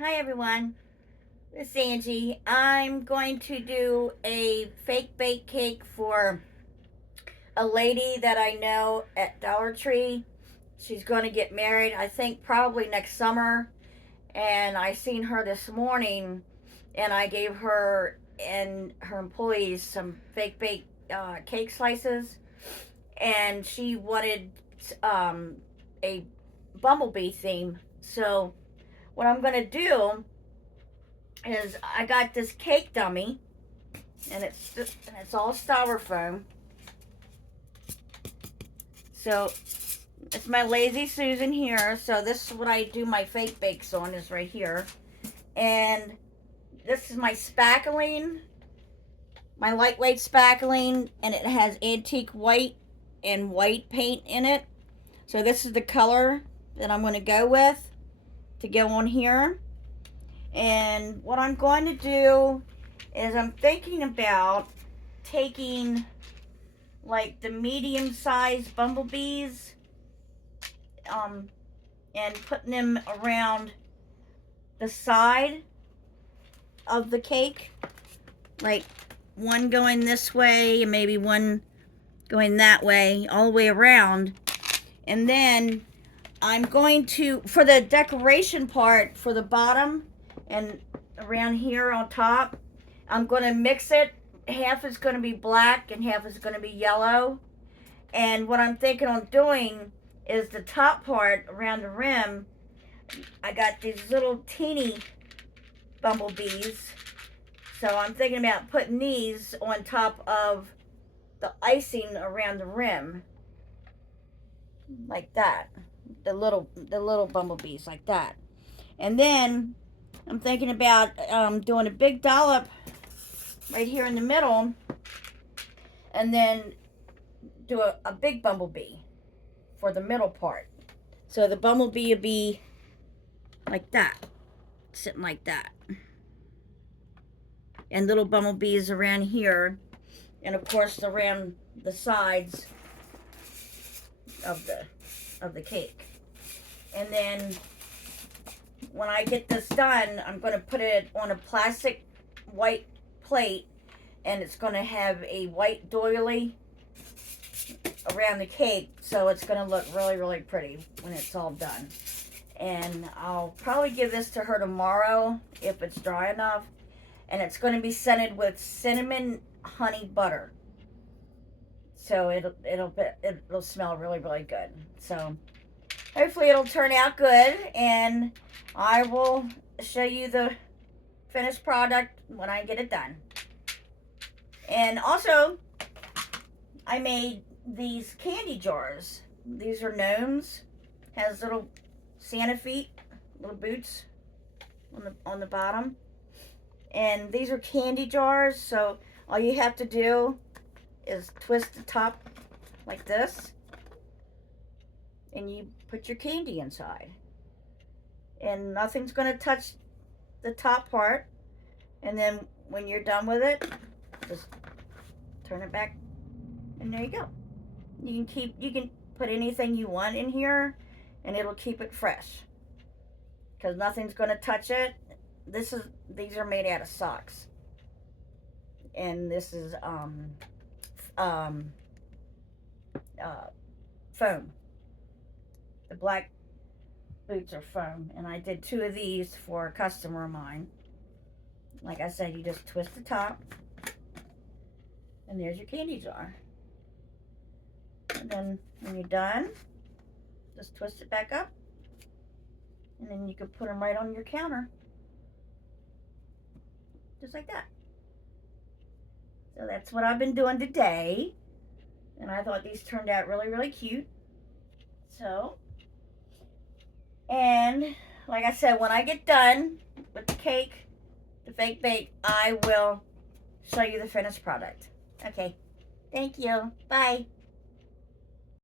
Hi everyone, this is Angie. I'm going to do a fake bake cake for a lady that I know at Dollar Tree. She's going to get married, I think probably next summer. And I seen her this morning and I gave her and her employees some fake bake cake slices. And she wanted a bumblebee theme. So, what I'm going to do is I got this cake dummy, and it's all styrofoam. So it's my Lazy Susan here. So this is what I do my fake bakes on, is right here, and this is my spackling, my lightweight spackling, and it has antique white and white paint in it. So this is the color that I'm going to go with to go on here. And what I'm going to do is I'm thinking about taking like the medium sized bumblebees um, and putting them around the side of the cake, like one going this way and maybe one going that way, all the way around. And then I'm going to, for the decoration part, for the bottom and around here on top, I'm going to mix it. Half is going to be black and half is going to be yellow. And what I'm thinking on doing is the top part around the rim, I got these little teeny bumblebees. So I'm thinking about putting these on top of the icing around the rim. Like that. The little bumblebees like that. And then I'm thinking about doing a big dollop right here in the middle, and then do a big bumblebee for the middle part. So the bumblebee would be like that, sitting like that. And little bumblebees around here, and of course around the sides of the cake. And then when I get this done, I'm going to put it on a plastic white plate, and it's going to have a white doily around the cake, so it's going to look really, really pretty when it's all done. And I'll probably give this to her tomorrow if it's dry enough. And it's going to be scented with cinnamon honey butter, so it'll smell really, really good. So hopefully it'll turn out good, and I will show you the finished product when I get it done. And also, I made these candy jars. These are gnomes. Has little Santa feet, little boots on the bottom. And these are candy jars, so all you have to do is twist the top like this, and you put your candy inside. And nothing's going to touch the top part. And then when you're done with it, just turn it back, and there you go. You can put anything you want in here, and it'll keep it fresh, because nothing's going to touch it. These are made out of socks, and this is um, foam. The black boots are foam, and I did 2 of these for a customer of mine. Like I said, you just twist the top, and there's your candy jar. And then when you're done, just twist it back up, and then you can put them right on your counter. Just like that. So that's what I've been doing today. And I thought these turned out really, really cute. So, and like I said, when I get done with the cake, the fake bake, I will show you the finished product. Okay. Thank you. Bye.